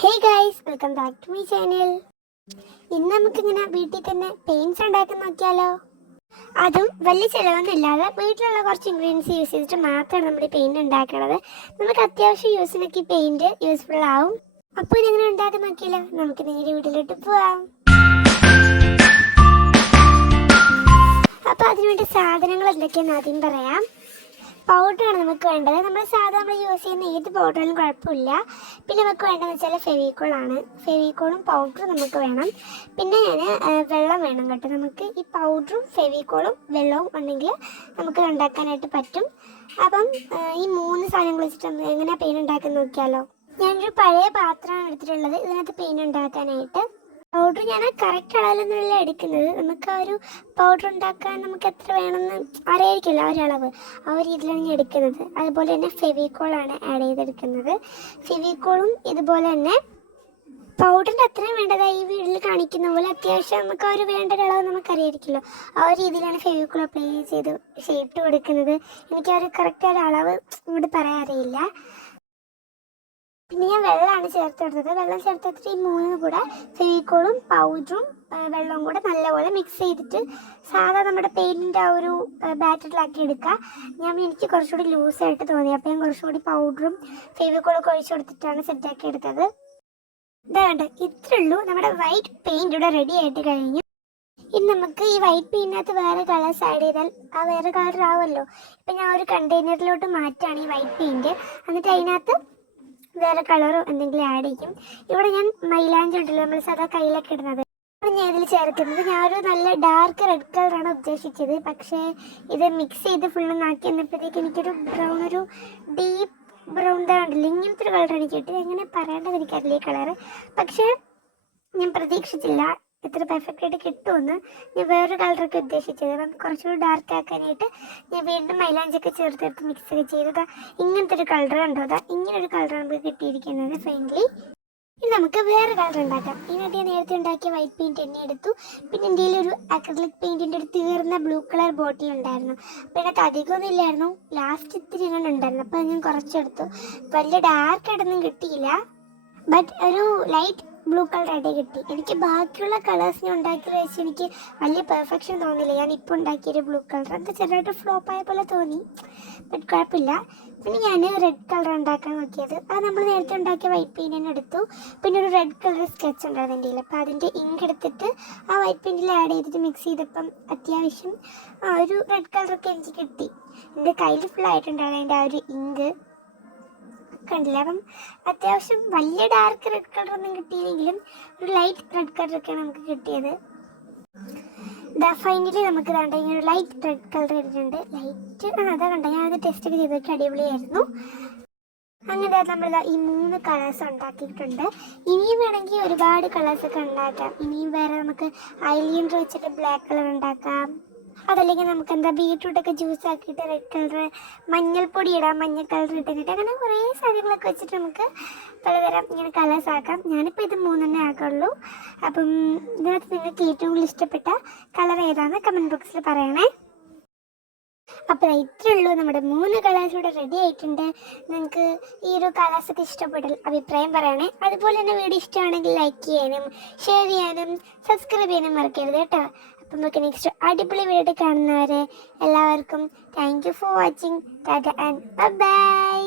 Hey guys, welcome back to my channel. ഇന്ന് നമുക്കിങ്ങനെ വീട്ടിൽ തന്നെ പെയിൻറ്റ്സ് ഉണ്ടാക്കി നോക്കിയാലോ. അതും വലിയ ചിലവൊന്നും ഇല്ലാതെ വീട്ടിലുള്ള കുറച്ച് ഇൻഗ്രീഡിയൻസ് യൂസ് ചെയ്തിട്ട് മാത്രമാണ് നമ്മുടെ പെയിൻറ് ഉണ്ടാക്കുന്നത്. നമുക്ക് അത്യാവശ്യം യൂസിനൊക്കെ ഈ പെയിൻറ് യൂസ്ഫുൾ ആവും. അപ്പോൾ ഇതെങ്ങനെ ഉണ്ടാക്കി നോക്കിയാലോ. നമുക്ക് നേരെ വീട്ടിലോട്ട് പോവാം. അപ്പോൾ അതിനുവേണ്ടി സാധനങ്ങൾ എന്തൊക്കെയാണെന്ന് ആദ്യം പറയാം. പൗഡറാണ് നമുക്ക് വേണ്ടത്. നമ്മൾ യൂസ് ചെയ്യുന്ന ഏത് പൗഡറായാലും കുഴപ്പമില്ല. പിന്നെ നമുക്ക് വേണ്ടതെന്ന് വെച്ചാൽ ഫെവിക്കോളാണ്. ഫെവിക്കോളും പൗഡറും നമുക്ക് വേണം. പിന്നെ വെള്ളം വേണം കേട്ടോ. നമുക്ക് ഈ പൗഡറും ഫെവിക്കോളും വെള്ളവും ഉണ്ടെങ്കിൽ നമുക്ക് ഉണ്ടാക്കാനായിട്ട് പറ്റും. അപ്പം ഈ 3 സാധനങ്ങൾ വെച്ചിട്ട് എങ്ങനെ പെയിൻ ഉണ്ടാക്കാൻ നോക്കിയാലോ. ഞാനൊരു പഴയ പാത്രമാണ് എടുത്തിട്ടുള്ളത് ഇതിനകത്ത് പെയിൻ ഉണ്ടാക്കാനായിട്ട്. പൗഡർ ഞാൻ കറക്റ്റ് അളവിലൊന്നുമല്ല എടുക്കുന്നത്. നമുക്ക് ആ ഒരു പൗഡർ ഉണ്ടാക്കാൻ നമുക്ക് എത്ര വേണമെന്ന് അറിയായിരിക്കില്ല, ആ ഒരളവ്, ആ ഒരു രീതിയിലാണ് ഞാൻ എടുക്കുന്നത്. അതുപോലെ തന്നെ ഫെവിക്കോളാണ് ആഡ് ചെയ്തെടുക്കുന്നത്. ഫെവിക്കോളും ഇതുപോലെ തന്നെ പൗഡറിൻ്റെ അത്രയും വേണ്ടതായി ഈ വീട്ടിൽ കാണിക്കുന്ന പോലെ അത്യാവശ്യം നമുക്ക് ആ ഒരു വേണ്ട ഒരളവ് നമുക്കറിയായിരിക്കില്ലോ. ആ ഒരു രീതിയിലാണ് ഫെവിക്കോൾ അപ്ലൈ ചെയ്ത് ഷേപ്പ് കൊടുക്കുന്നത്. എനിക്ക് ആ ഒരു കറക്റ്റ് ഒരു അളവ് ഇങ്ങോട്ട് പറയാൻ അറിയില്ല. പിന്നെ ഞാൻ വെള്ളമാണ് ചേർത്ത് കൊടുത്തത്. വെള്ളം ചേർത്തെടുത്തിട്ട് ഈ 3 കൂടെ ഫെവിക്കോളും പൗഡറും വെള്ളവും കൂടെ നല്ലപോലെ മിക്സ് ചെയ്തിട്ട് സാധാ നമ്മുടെ പെയിൻറ്റിൻ്റെ ആ ഒരു ബാറ്ററിലാക്കി എടുക്കുക. എനിക്ക് കുറച്ചുകൂടി ലൂസായിട്ട് തോന്നി. അപ്പോൾ ഞാൻ കുറച്ചുകൂടി പൗഡറും ഫെവിക്കോളൊക്കെ ഒഴിച്ചു കൊടുത്തിട്ടാണ് സെറ്റാക്കി എടുത്തത്. ഇതാണ്ട് ഇത്രേ ഉള്ളൂ. നമ്മുടെ വൈറ്റ് പെയിൻറ് ഇവിടെ റെഡി ആയിട്ട് കഴിഞ്ഞു. ഇനി നമുക്ക് ഈ വൈറ്റ് പെയിൻറ്റിനകത്ത് വേറെ കളേഴ്സ് ആഡ് ചെയ്താൽ ആ വേറെ കളർ ആവുമല്ലോ. ഇപ്പം ഞാൻ ഒരു കണ്ടെയ്നറിലോട്ട് മാറ്റാണ് ഈ വൈറ്റ് പെയിൻറ്. എന്നിട്ട് അതിനകത്ത് വേറെ കളറോ എന്തെങ്കിലും ആഡ് ചെയ്യും. ഇവിടെ ഞാൻ മൈലാഞ്ചി ഉണ്ടല്ലോ നമ്മൾ സാധാ കയ്യിലൊക്കെ ഇടുന്നത്, ഞാൻ ഇതിൽ ചേർക്കുന്നത്. ഞാനൊരു നല്ല ഡാർക്ക് റെഡ് കളറാണ് ഉദ്ദേശിച്ചത്. പക്ഷേ ഇത് മിക്സ് ചെയ്ത് ഫുള്ള് നാക്കി വന്നപ്പോഴത്തേക്ക് എനിക്കൊരു ബ്രൗൺ, ഒരു ഡീപ്പ് ബ്രൗൺ കണ്ടില്ല, ഇങ്ങനത്തെ ഒരു കളർ എനിക്ക് കിട്ടി. എങ്ങനെ പറയേണ്ടത് എനിക്കറിയില്ല ഈ കളറ്. പക്ഷേ ഞാൻ പ്രതീക്ഷിച്ചില്ല എത്ര പെർഫെക്റ്റ് ആയിട്ട് കിട്ടുമെന്ന്. ഞാൻ വേറൊരു കളറൊക്കെ ഉദ്ദേശിച്ചത്. അപ്പം കുറച്ചുകൂടി ഡാർക്ക് ആക്കാനായിട്ട് ഞാൻ വീണ്ടും മൈലാഞ്ചൊക്കെ ചേർത്തെടുത്ത് മിക്സൊക്കെ ചെയ്തത്. ഇങ്ങനത്തെ ഒരു കളർ ഉണ്ടോ, ഇങ്ങനൊരു കളറാണ് നമുക്ക് കിട്ടിയിരിക്കുന്നത് ഫൈനലി. ഇനി നമുക്ക് വേറെ കളർ ഉണ്ടാക്കാം. ഇതിനായിട്ട് ഞാൻ നേരത്തെ ഉണ്ടാക്കിയ വൈറ്റ് പെയിൻറ്റ് എന്നെ എടുത്തു. പിന്നെ എൻ്റെ ഒരു അക്രിലിക് പെയിൻറ്റിൻ്റെ ഒരു തീർന്ന ബ്ലൂ കളർ ബോട്ടിൽ ഉണ്ടായിരുന്നു. അപ്പോൾ ഇതിനകത്ത് അധികമൊന്നും ഇല്ലായിരുന്നു, ലാസ്റ്റ് ഇത്തിരി ഇങ്ങനെ ഉണ്ടായിരുന്നു. അപ്പോൾ ഞാൻ കുറച്ചെടുത്തു. വലിയ ഡാർക്കായിട്ടൊന്നും കിട്ടിയില്ല, ബട്ട് ഒരു ലൈറ്റ് ബ്ലൂ കളറായിട്ട് കിട്ടി. എനിക്ക് ബാക്കിയുള്ള കളേഴ്സ് ഞാൻ ഉണ്ടാക്കിയത് വെച്ച് എനിക്ക് വലിയ പെർഫെക്ഷൻ തോന്നിയില്ല. ഞാൻ ഇപ്പോൾ ഉണ്ടാക്കിയൊരു ബ്ലൂ കളർ എന്താ ചെറുതായിട്ട് ഫ്ലോപ്പായ പോലെ തോന്നി, ബട്ട് കുഴപ്പമില്ല. പിന്നെ ഞാൻ റെഡ് കളർ ഉണ്ടാക്കാൻ നോക്കിയത്. അത് നമ്മൾ നേരത്തെ ഉണ്ടാക്കിയ വൈറ്റ് പെയിൻറ്റിനെ എടുത്തു. പിന്നെ ഒരു റെഡ് കളർ സ്കെച്ച് ഉണ്ടായിരുന്നു എൻ്റെ കയ്യിൽ. അപ്പോൾ അതിൻ്റെ ഇങ്ക് എടുത്തിട്ട് ആ വൈറ്റ് പെയിൻറ്റിൽ ആഡ് ചെയ്തിട്ട് മിക്സ് ചെയ്തപ്പം അത്യാവശ്യം ഒരു റെഡ് കളറൊക്കെ എനിക്ക് കിട്ടി. എൻ്റെ കയ്യിൽ ഫുള്ളായിട്ടുണ്ടായിരുന്നു അതിൻ്റെ ആ ഒരു ഇങ്ക് കണ്ടില്ല. അപ്പം അത്യാവശ്യം വലിയ ഡാർക്ക് റെഡ് കളറൊന്നും കിട്ടിയില്ലെങ്കിലും ഒരു ലൈറ്റ് റെഡ് കളറൊക്കെയാണ് നമുക്ക് കിട്ടിയത്. ഫൈനലി നമുക്ക് കണ്ട ഇങ്ങനെ ഒരു ലൈറ്റ് റെഡ് കളർ ഇട്ടിട്ടുണ്ട്. ലൈറ്റ് അതാ കണ്ട, ഞാനത് ടെസ്റ്റ് ഒക്കെ ചെയ്തിട്ട് അടിപൊളിയായിരുന്നു. അങ്ങനെ നമ്മൾ ഈ 3 കളേഴ്സ് ഉണ്ടാക്കിയിട്ടുണ്ട്. ഇനിയും വേണമെങ്കിൽ ഒരുപാട് കളേഴ്സൊക്കെ ഉണ്ടാക്കാം. ഇനിയും വേറെ നമുക്ക് ഐലൈനർ വെച്ചിട്ട് ബ്ലാക്ക് കളർ ഉണ്ടാക്കാം. അതല്ലെങ്കിൽ നമുക്ക് ബീട്രൂട്ടൊക്കെ ജ്യൂസ് ആക്കിയിട്ട് റെഡ് കളർ, മഞ്ഞൾപ്പൊടി ഇടാം, മഞ്ഞ കളർ ഇട്ടിട്ട് അങ്ങനെ കുറേ സാധനങ്ങളൊക്കെ വെച്ചിട്ട് നമുക്ക് പലതരം ഇങ്ങനെ കളേഴ്സ് ആക്കാം. ഞാനിപ്പോൾ ഇത് 3 ആക്കുള്ളൂ. അപ്പം ഇതിനകത്ത് നിങ്ങൾക്ക് ഏറ്റവും കൂടുതൽ ഇഷ്ടപ്പെട്ട കളർ ഏതാണെന്ന് കമൻറ്റ് ബോക്സിൽ പറയണേ. അപ്പോൾ ഇത്രേ ഉള്ളൂ, നമ്മുടെ 3 കളേഴ്സ് ഇവിടെ റെഡി ആയിട്ടുണ്ട്. നിങ്ങൾക്ക് ഈ ഒരു കളേഴ്സൊക്കെ ഇഷ്ടപ്പെട്ടാൽ അഭിപ്രായം പറയണേ. അതുപോലെ തന്നെ വീഡിയോ ഇഷ്ടമാണെങ്കിൽ ലൈക്ക് ചെയ്യാനും ഷെയർ ചെയ്യാനും സബ്സ്ക്രൈബ് ചെയ്യാനും മറക്കരുത് കേട്ടോ. അപ്പം നമുക്ക് നെക്സ്റ്റ് അടിപൊളി വീഡിയോ കാണുന്നവരെ എല്ലാവർക്കും thank you for watching. Tata and by.